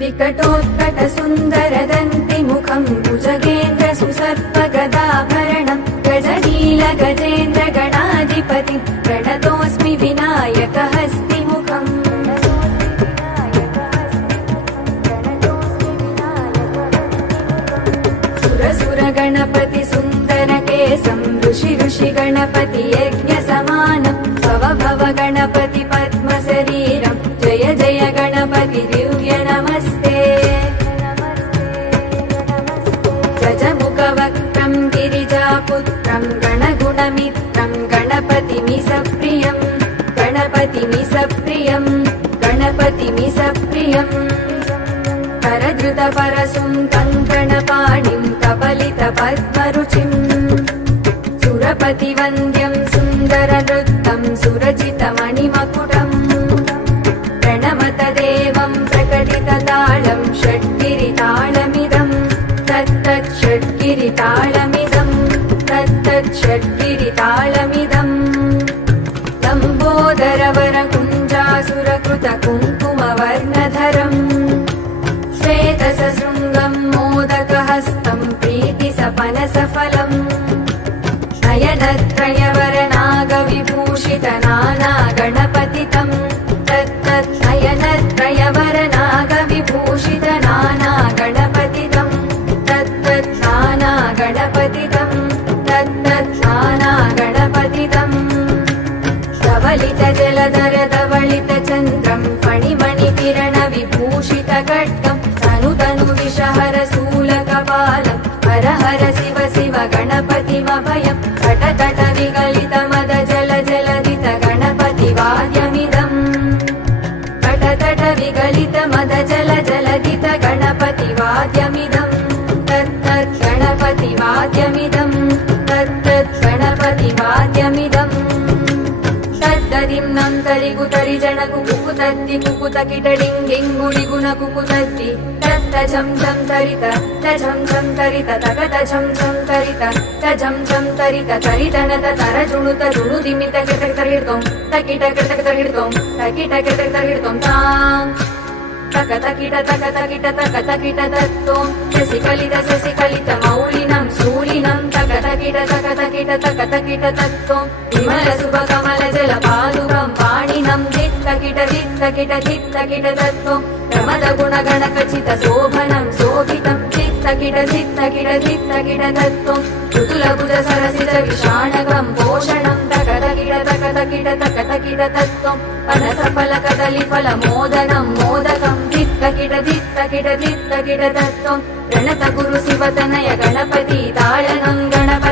विकटोत्कटसुन्दरदन्तिमुखं भुजगेन्द्रसुसर्पगदाभरणं गजनीलगजेन्द्रगणाधिपतिं प्रणतोऽस्मि विनायकहस्तिमुखम् सुरसुरगणपति सुन्दरकेशं ऋषि यज्ञसमानं भव भव गणपति पद्मशरीरं जय जय गणपति दिव्य नमस्ते गजमुखवक्त्रं गिरिजापुत्रं गणगुणमित्रं गणपतिमिसप्रियं करधृतपरशुं कङ्कणपाणिं कपलितपद्मरुचिं सुरपतिवन्द्यं सुन्दरनृत्तं सुरचितमणिमकुटम् प्रणमतदेवं प्रकटिततालं षड्गिरितालमिदं तत्तच्छड्गिरितालमिदं लम्बोदरवरकुञ्जासुरकृतकुङ्कुमवर्णधरम् श्वेतसशृङ्गं मोदकहस्तं प्रीतिसपनसफलम् नयनत्रयवरनागविभूषितनानागणपतितं नानागणपतितं धवलितजलधरधवलितचन्द्रं फणिमणिकिरणविभूषितखड्गं तनुविषहरशूलकपालं हर हर शिव शिव गणपतिमभयं तटतट विगलितमदजलजलधित गणपतिवाद्यमिदं तटतट विगलितमदजलजलधित गणपतिवाद्यमिदं तत्तद्गणपतिवाद्यमिदं तद्ददिं तरिगुतरि जनकुकुतत्ति कुकुतकिटडिङ्गिङ्गुडिगुणकुकुतत्ति तत्तझं झं तरित तझं झं तरित तगत झं झं तरित तझं झं तरित तरितनत तरजुणुत जुणुदिमित किटकिटकिटकिटों तकिटकिटकिटकिटों तकिटकिटकिटकिटों तां तकतकिट तत्तों शशिकलित मौलिनं शूलिनं तकतकिट तत्तों विमलसुभकमलजलपादुकं पाणिनं दित्तकिट तत्तों प्रमदगुणगणकचितशोभनं शोभितं चित्तकिट तत्तों ऋतुलभुजसरसिजविषाणकं भूषणं तकतकिट तत्तों पनसफलकदलिफलमोदनं मोदकं चित्तकिट तत्तों प्रणतगुरुशिवतनय गणपति ताळनं गणपति